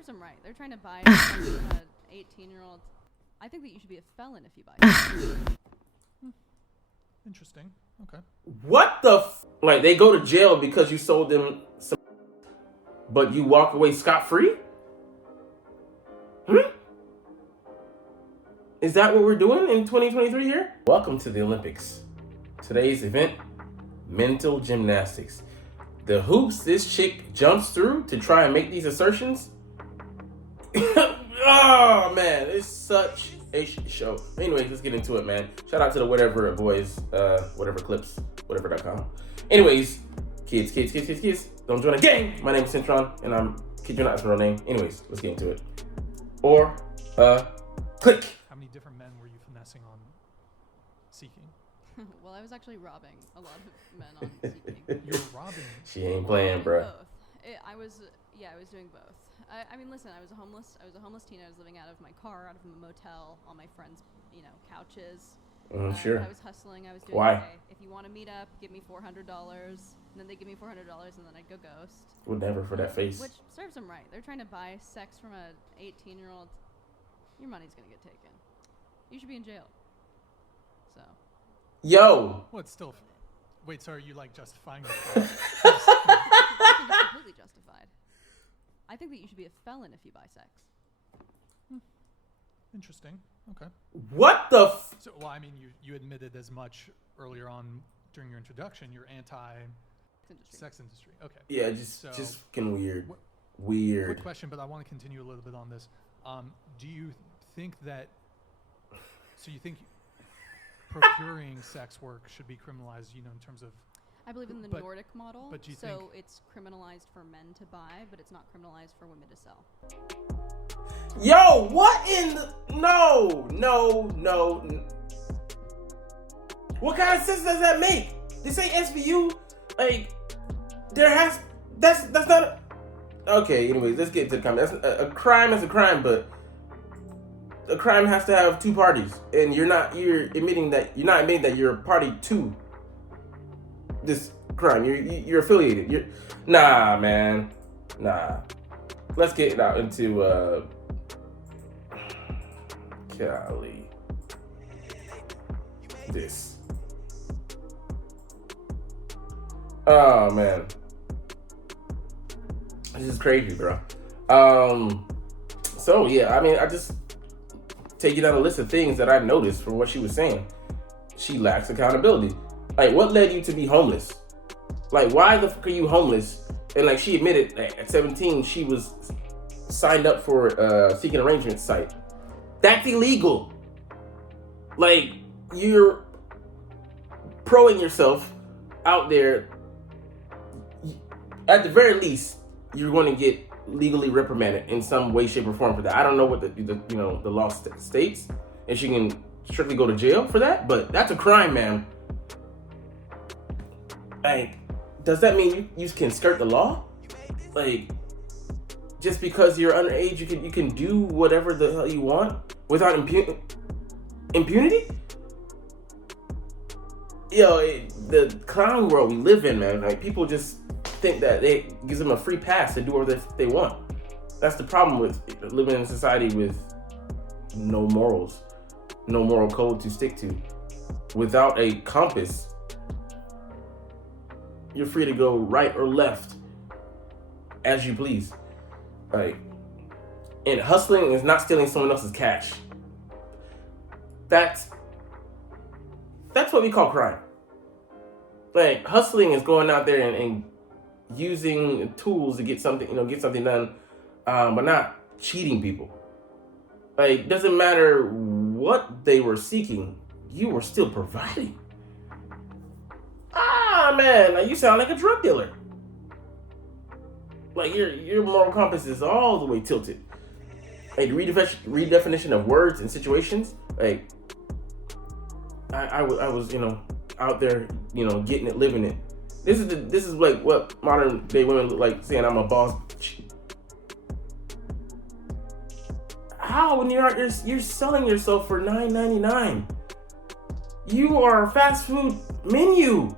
serves them right. They're trying to buy an 18-year-old. I think that you should be a felon if you buy it. Interesting. Okay. What the like they go to jail because you sold them some, but you walk away scot-free? Is that what we're doing in 2023 here? Welcome to the Olympics. Today's event, mental gymnastics. The hoops this chick jumps through to try and make these assertions. Oh man, it's such a show. Anyways, let's get into it, man. Shout out to the whatever boys, whatever clips, whatever.com. Anyways, kids, don't join a gang. My name is Cintron, and I'm kid you not, that's my real name. Anyways, let's get into it. Or click. How many different men were you finessing on seeking? Well, I was actually robbing a lot of men on seeking. You were robbing. She ain't playing, bro. Both. I was doing both. I mean, listen, I was a homeless teen. I was living out of my car, out of a motel, on my friends', couches. Sure. I was hustling. I was doing Why? okay. If you want to meet up, give me $400. And then they give me $400, and then I'd go ghost. Would never for that face. Which serves them right. They're trying to buy sex from a 18-year-old. Your money's gonna get taken. You should be in jail. So. Yo. Well, it's still. Wait, so are you like justifying it? I think it's completely justified. I think that you should be a felon if you buy sex. Interesting. Okay. What the So, well, I mean, you admitted as much earlier on during your introduction. You're anti-sex industry. Okay. Yeah, just fucking weird. Quick Weird. question, but I want to continue a little bit on this. Do you think that? So you think procuring sex work should be criminalized? In terms of. I believe in the Nordic model. But do you so think it's criminalized for men to buy, but it's not criminalized for women to sell. Yo, what in the no. What kind of sense does that make? This ain't SVU. Like, that's not okay, anyways, let's get to the comment. That's a crime is a crime, but a crime has to have two parties. And you're not admitting that you're a party to this crime. You're affiliated. Nah, man. Nah. Let's get out into golly. This. Oh man. This is crazy, bro. So yeah, I mean, I just taking down a list of things that I noticed from what she was saying. She lacks accountability. Like, what led you to be homeless? Like, why the fuck are you homeless? And like, she admitted that at 17, she was signed up for a seeking arrangement site. That's illegal. Like, you're proing yourself out there. At the very least, you're going to get legally reprimanded in some way, shape, or form for that. I don't know what the law states, and she can strictly go to jail for that, but that's a crime, man. Like, does that mean you can skirt the law? Like, just because you're underage, you can do whatever the hell you want without impunity? The clown world we live in, man. Like, people just think that it gives them a free pass to do whatever they want. That's the problem with living in a society with no morals, no moral code to stick to. Without a compass, you're free to go right or left as you please. Like, and hustling is not stealing someone else's cash. That's what we call crime. Like, hustling is going out there and using tools to get something done, but not cheating people. Like, doesn't matter what they were seeking, you were still providing. Ah, man, like, you sound like a drug dealer. Like, your moral compass is all the way tilted. Like, the redefinition of words and situations. Like, I was out there, getting it, living it. This is like what modern day women look like, saying I'm a boss. How, when you're selling yourself for $9.99? You are a fast food menu.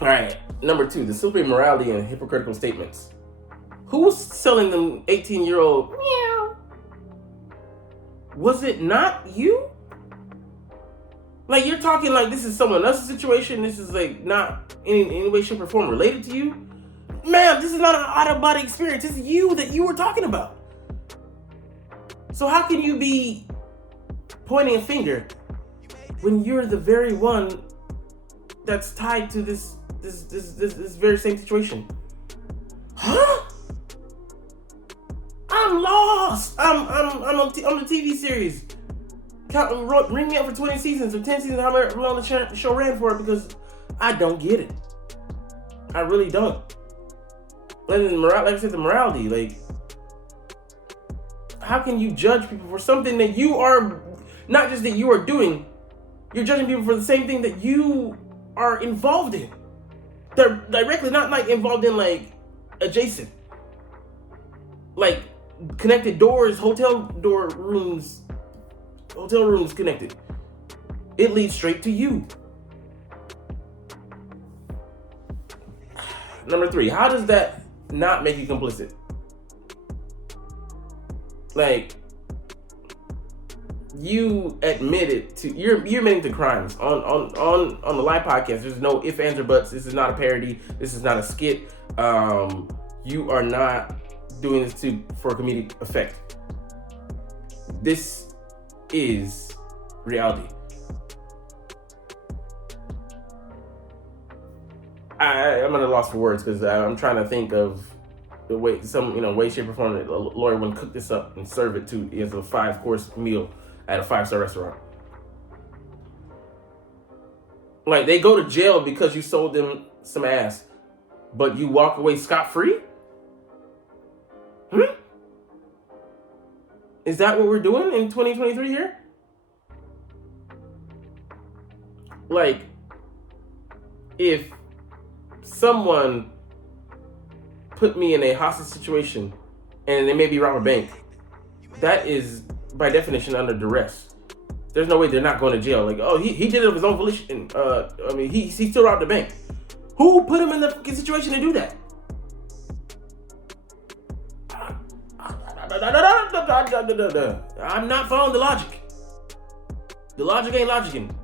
All right, Number 2, the slippery morality and hypocritical statements. Who's selling them 18-year-old meow? Was it not you? Like, you're talking like this is someone else's situation. This is like not in any way, shape, or form related to you. Ma'am, this is not an out-of-body experience. It's you that you were talking about. So how can you be pointing a finger when you're the very one that's tied to this very same situation? Huh? I'm lost. I'm on the TV series. Ring me up for 20 seasons or 10 seasons, however long the show ran for, because I don't get it. I really don't. And then, like I said, the morality, like, how can you judge people for something that you are, not just that you are doing, you're judging people for the same thing that you are involved in. They're directly, not like involved in, like, adjacent. Like, connected doors, hotel rooms connected. It leads straight to you. Number 3, how does that not make you complicit? Like, you admitted to, you're admitting to crimes on the live podcast. There's no ifs, ands, or buts. This is not a parody. This is not a skit. You are not doing this for comedic effect. This is reality. I'm at a loss for words because I'm trying to think of the way, way, shape, or form that a lawyer would cook this up and serve it to as a 5-course meal at a 5-star restaurant. Like, they go to jail because you sold them some ass, but you walk away scot-free? Is that what we're doing in 2023 here? Like, if someone put me in a hostage situation and they maybe rob a bank, that is by definition under duress. There's no way they're not going to jail. Like, oh, he did it of his own volition. He still robbed the bank. Who put him in the situation to do that? I'm not following the logic. The logic ain't logicking.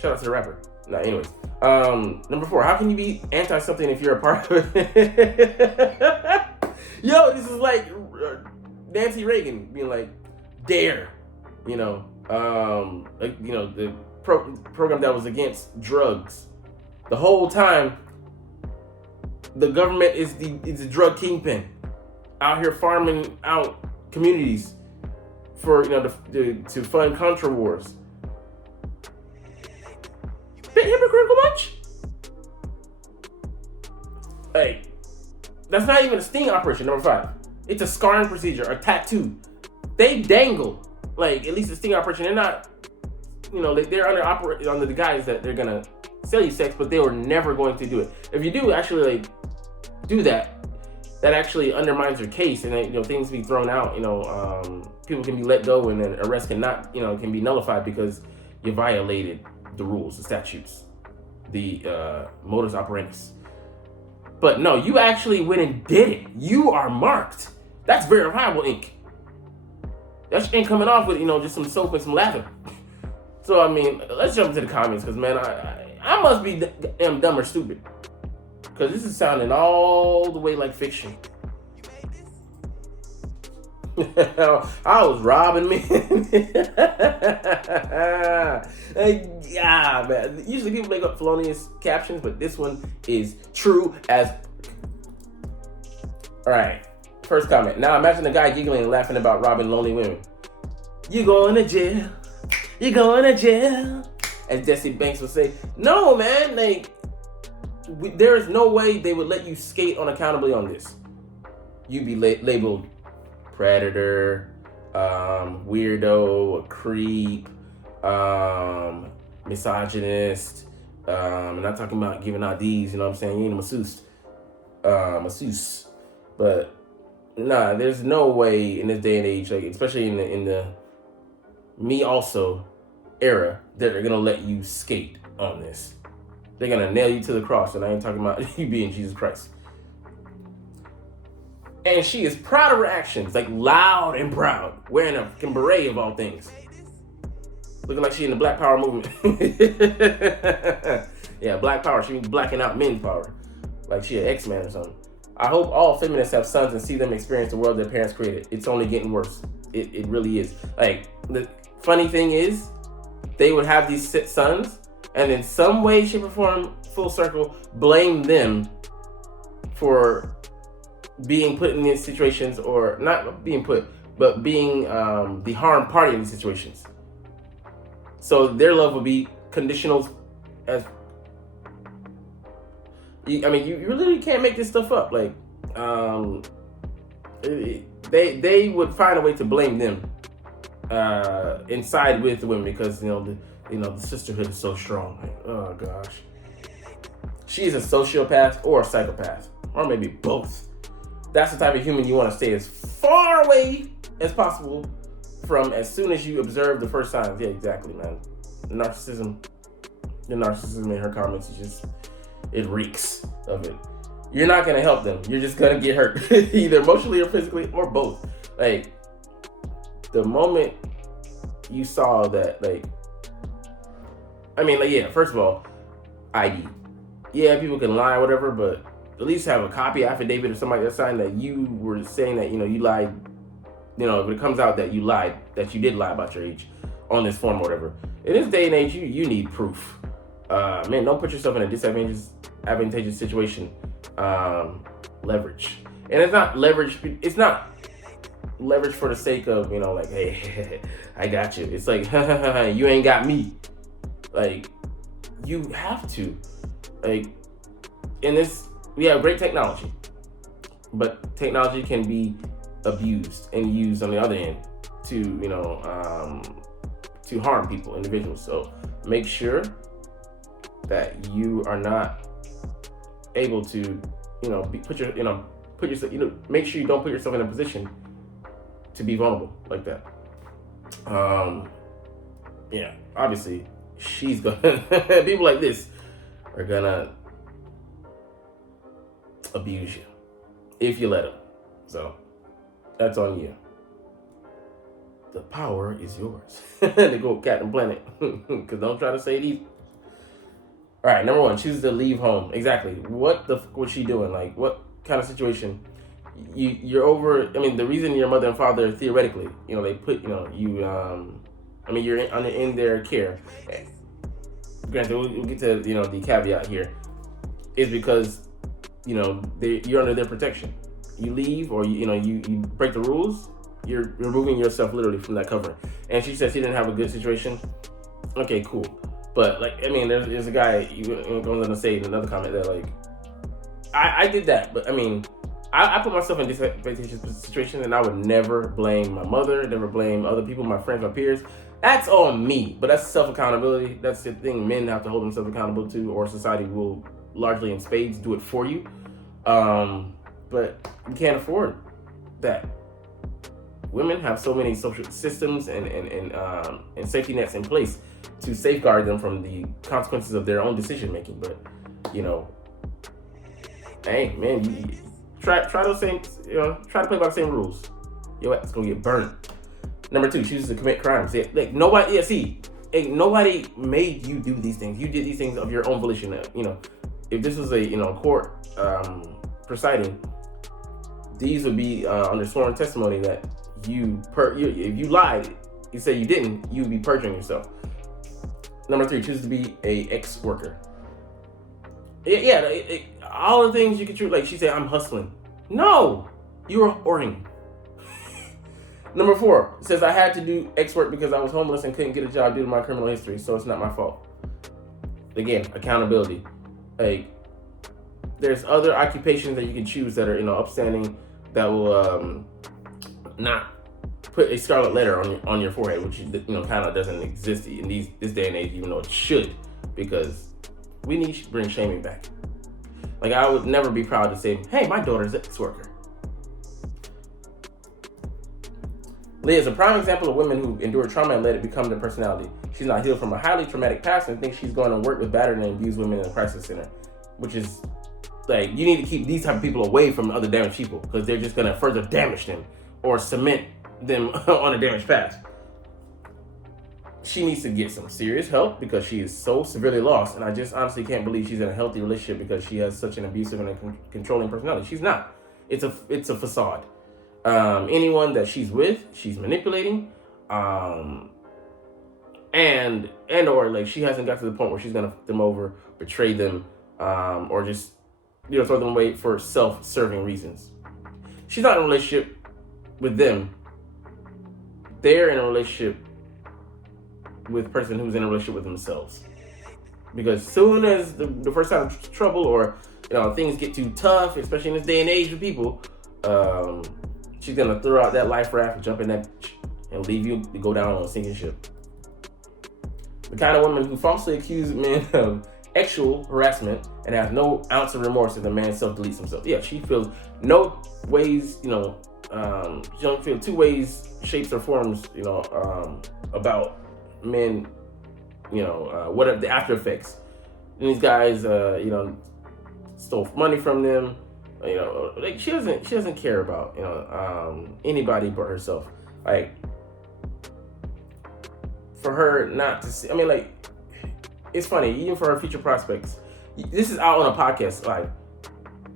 Shout out to the rapper. Nah, anyways. Number 4, how can you be anti something if you're a part of it? Yo, this is like Nancy Reagan being like, dare, the program that was against drugs. The whole time, the government is the drug kingpin out here farming out communities for to fund contra wars. Bit hypocritical much? Hey, that's not even a sting operation. Number 5, it's a scarring procedure, a tattoo. They dangle, like, at least a sting operation. They're not, they're under the guise that they're gonna sell you sex, but they were never going to do it. If you do actually do that actually undermines your case, and things be thrown out. People can be let go, and then arrest can be nullified because you violated the rules, the statutes, the modus operandus. But no, you actually went and did it. You are marked. That's verifiable ink. That ain't coming off with just some soap and some lather. So let's jump into the comments, because man, I must be damn dumb or stupid, because this is sounding all the way like fiction. I was robbing men. Yeah, man. Usually people make up felonious captions, but this one is true as. All right. First comment. Now imagine the guy giggling and laughing about robbing lonely women. You going to jail? You going to jail? As Jesse Banks would say. No, man. There is no way they would let you skate unaccountably on this. You'd be labeled predator, weirdo, a creep, misogynist. I'm not talking about giving out D's, you know what I'm saying? You ain't a masseuse. But nah, there's no way in this day and age, like especially in the me also era, that they're gonna let you skate on this. They're gonna nail you to the cross, and I ain't talking about you being Jesus Christ. And she is proud of her actions, like loud and proud, wearing a fucking beret of all things. Looking like she in the Black Power movement. Yeah, Black Power. She be blacking out men's power. Like she an X-Man or something. I hope all feminists have sons and see them experience the world their parents created. It's only getting worse. It really is. Like, the funny thing is, they would have these sons, and in some way, shape, or form, full circle, blame them for being put in these situations, or not being put, but being the harm party in these situations. So their love would be conditional as... you literally can't make this stuff up. Like, they would find a way to blame them and side with the women because the sisterhood is so strong. Like, oh gosh, she's a sociopath or a psychopath, or maybe both. That's the type of human you want to stay as far away as possible from as soon as you observe the first signs. Yeah, exactly, man. The narcissism in her comments is it reeks of it. You're not gonna help them. You're just gonna get hurt, either emotionally or physically, or both. Like, the moment you saw that, first of all, ID. Yeah, people can lie or whatever, but at least have a copy affidavit or somebody that signed that you were saying that, you lied. If it comes out that you lied, that you did lie about your age on this form or whatever. In this day and age, you need proof. Man, don't put yourself in a disadvantageous situation. Leverage. And it's not leverage for the sake of, hey, I got you. It's like, you ain't got me. Like, you have to. Like, in this, we have great technology, but technology can be abused and used on the other end to, to harm people, individuals. So make sure that you are not able to, make sure you don't put yourself in a position to be vulnerable like that. Obviously she's gonna, people like this are gonna abuse you if you let them. So that's on you. The power is yours. To go Captain Planet. Because don't try to say these. All right, number one, choose to leave home. Exactly. What the fuck was she doing? Like, what kind of situation? You're over. The reason your mother and father, theoretically, they put, you're in their care. Granted, we'll get to, the caveat here, is because, you're under their protection. You leave, or you break the rules, you're removing yourself literally from that covering. And she said she didn't have a good situation. Okay, cool. But there's a guy goes on to say in another comment that I did that, but I put myself in disadvantageous situation, and I would never blame my mother, never blame other people, my friends, my peers. That's on me, but that's self-accountability. That's the thing men have to hold themselves accountable to, or society will largely in spades do it for you. But you can't afford that. Women have so many social systems and safety nets in place to safeguard them from the consequences of their own decision making. But hey man, you try those same, try to play by the same rules. It's gonna get burned. Number two, chooses to commit crimes. Ain't nobody made you do these things. You did these things of your own volition. If this was a court presiding, these would be under sworn testimony that if you lied, you say you didn't, you would be perjuring yourself. Number three, chooses to be a ex-worker. All the things you could choose. Like she said, I'm hustling. No, you are whoring. Number four, it says I had to do X work because I was homeless and couldn't get a job due to my criminal history, so it's not my fault. Again, accountability. Like, there's other occupations that you can choose that are, upstanding, that will not put a scarlet letter on your forehead, which kind of doesn't exist in this day and age, even though it should, because we need to bring shaming back. Like, I would never be proud to say, hey, my daughter's an ex-worker. Leah is a prime example of women who endure trauma and let it become their personality. She's not healed from a highly traumatic past and thinks she's going to work with battered and abused women in a crisis center, which is like, you need to keep these type of people away from other damaged people because they're just going to further damage them or cement them on a damaged past. She needs to get some serious help because she is so severely lost, and I just honestly can't believe she's in a healthy relationship because she has such an abusive and controlling personality. She's not. It's a facade. Anyone that she's with, she's manipulating, and or like she hasn't got to the point where she's gonna fuck them over, betray them, or just throw them away for self-serving reasons. She's not in a relationship with them. They're in a relationship with a person who's in a relationship with themselves. Because soon as the first sign of trouble or things get too tough, especially in this day and age for people, she's gonna throw out that life raft, jump in that, and leave you to go down on a sinking ship. The kind of woman who falsely accuses men of sexual harassment and has no ounce of remorse if the man self-deletes himself. Yeah, she feels no ways, she don't feel two ways, shapes or forms, about men, what are the after effects. And these guys, stole money from them. Like she doesn't care about anybody but herself. Like for her not to see, it's funny, even for her future prospects. This is out on a podcast. Like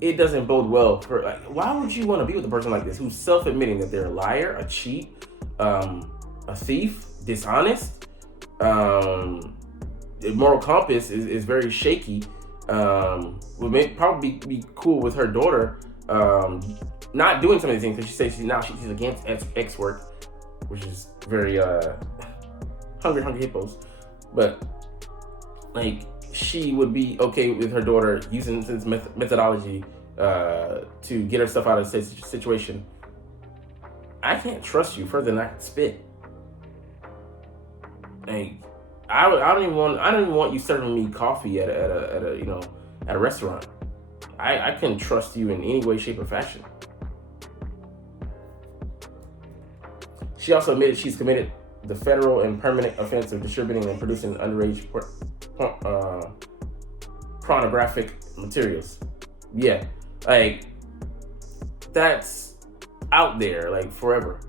it doesn't bode well for, like, why would you want to be with a person like this who's self-admitting that they're a liar, a cheat, a thief, dishonest, the moral compass is very shaky. Would probably be cool with her daughter not doing some of these things because she says she's against X work, which is very hungry hippos. But like she would be okay with her daughter using this methodology to get herself out of the situation. I can't trust you further than I can spit. Like I don't even want you serving me coffee at a restaurant. I couldn't trust you in any way, shape, or fashion. She also admitted she's committed the federal and permanent offense of distributing and producing underage pornographic materials. Yeah, like that's out there like forever.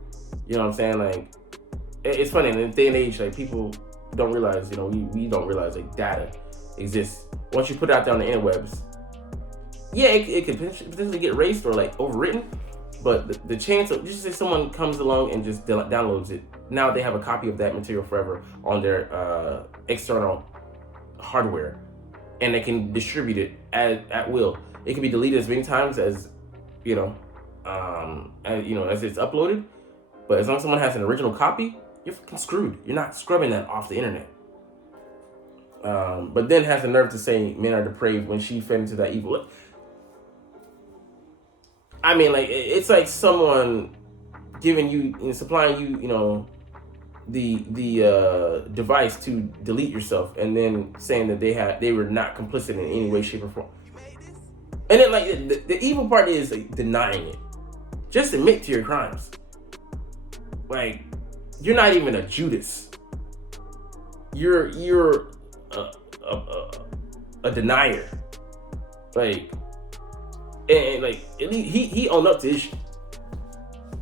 You know what I'm saying? Like it's funny in this day and age, like people don't realize, we don't realize like data exists. Once you put it out there on the interwebs, yeah, it could potentially get erased or like overwritten, but the chance of just say someone comes along and just downloads it, now they have a copy of that material forever on their external hardware, and they can distribute it at will. It can be deleted as many times as as it's uploaded, but as long as someone has an original copy, you're fucking screwed. You're not scrubbing that off the internet. But then has the nerve to say men are depraved when she fed into that evil. It's like someone giving you, supplying you, the device to delete yourself, and then saying that they were not complicit in any way, shape, or form. And then the evil part is like denying it. Just admit to your crimes. Like you're not even a Judas. You're a denier. Like and like at least he owned up to his shit.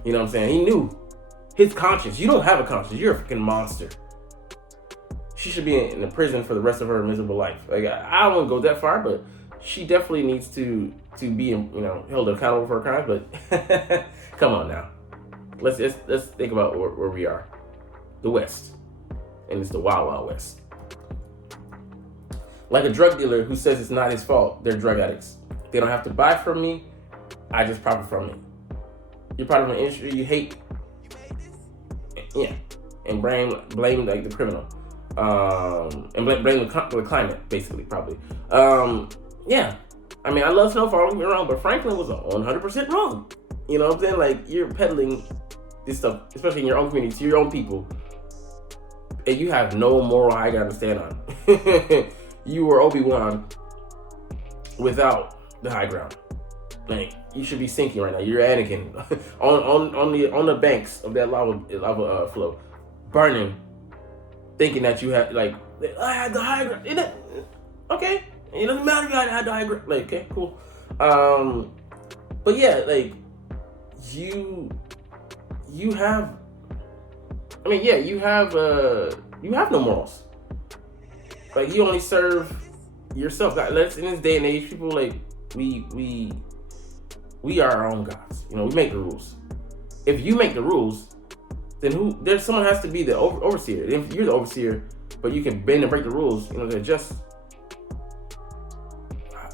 You know what I'm saying? He knew his conscience. You don't have a conscience. You're a freaking monster. She should be in a prison for the rest of her miserable life. Like I don't want to go that far, but she definitely needs to be held accountable for her crimes. But come on now, let's think about where we are, the West, and it's the Wild Wild West. Like a drug dealer who says it's not his fault, they're drug addicts. They don't have to buy from me. I just profit from it. You're part of an industry you hate. Yeah, and blame like the criminal, and blame the climate, basically, probably. Yeah, I love Snowfall, don't get me wrong, but Franklin was 100% wrong. You know what I'm saying? Like you're peddling this stuff, especially in your own community, to your own people, and you have no moral high ground to stand on. You were Obi-Wan without the high ground. Like, you should be sinking right now. You're Anakin on the banks of that lava flow, burning, thinking that you had I had the high ground. Okay, it doesn't matter if I had the high ground. Like, okay, cool. But yeah, like you have. I mean, yeah, you have no morals. Like, you only serve yourself. Let's, in this day and age, people like we are our own gods. You know, we make the rules. If you make the rules, then there's someone has to be the overseer. If you're the overseer, but you can bend and break the rules, you know, they're just.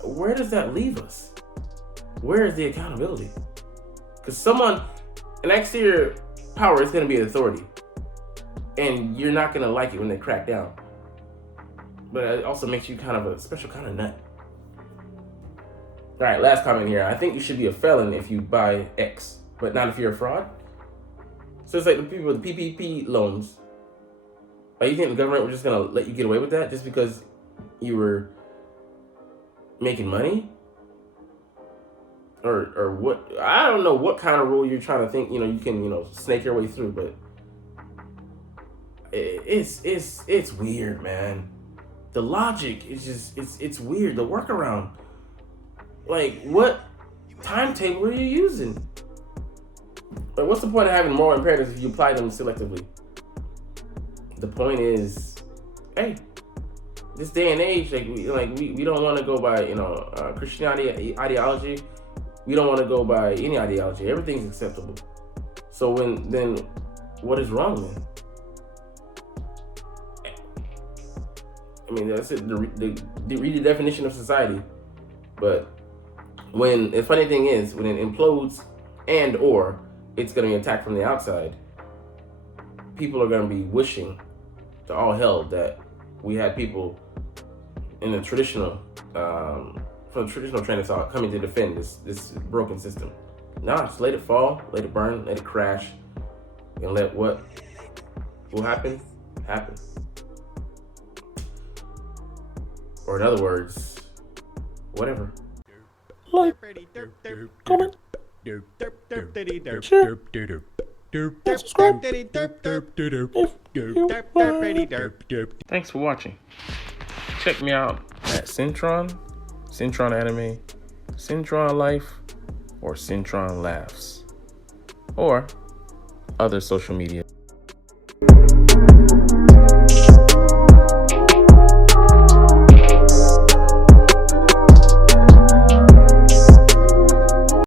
Where does that leave us? Where is the accountability? Because an exterior power is going to be an authority, and you're not going to like it when they crack down. But it also makes you kind of a special kind of nut. All right, last comment here. I think you should be a felon if you buy X, but not if you're a fraud. So it's like the people with the PPP loans. Like, you think the government was just gonna let you get away with that just because you were making money? Or what? I don't know what kind of rule you're trying to think. You know, you can snake your way through, but it's weird, man. The logic is just it's weird. The workaround. Like, what timetable are you using? Like, what's the point of having moral imperatives if you apply them selectively? The point is, hey, this day and age, we don't want to go by Christianity ideology. We don't want to go by any ideology. Everything's acceptable. So then what is wrong then? I mean, that's it. Read the definition of society. But the funny thing is, when it implodes or it's going to be attacked from the outside, people are going to be wishing to all hell that we had people in the traditional, from the traditional train of thought coming to defend this broken system. Nah, just let it fall, let it burn, let it crash, and let what will happen. Or in other words, whatever. Like, comment, share, and subscribe if you Thanks for watching. Check me out at Cintron Anime, Cintron Life, or Cintron Laughs, or other social media.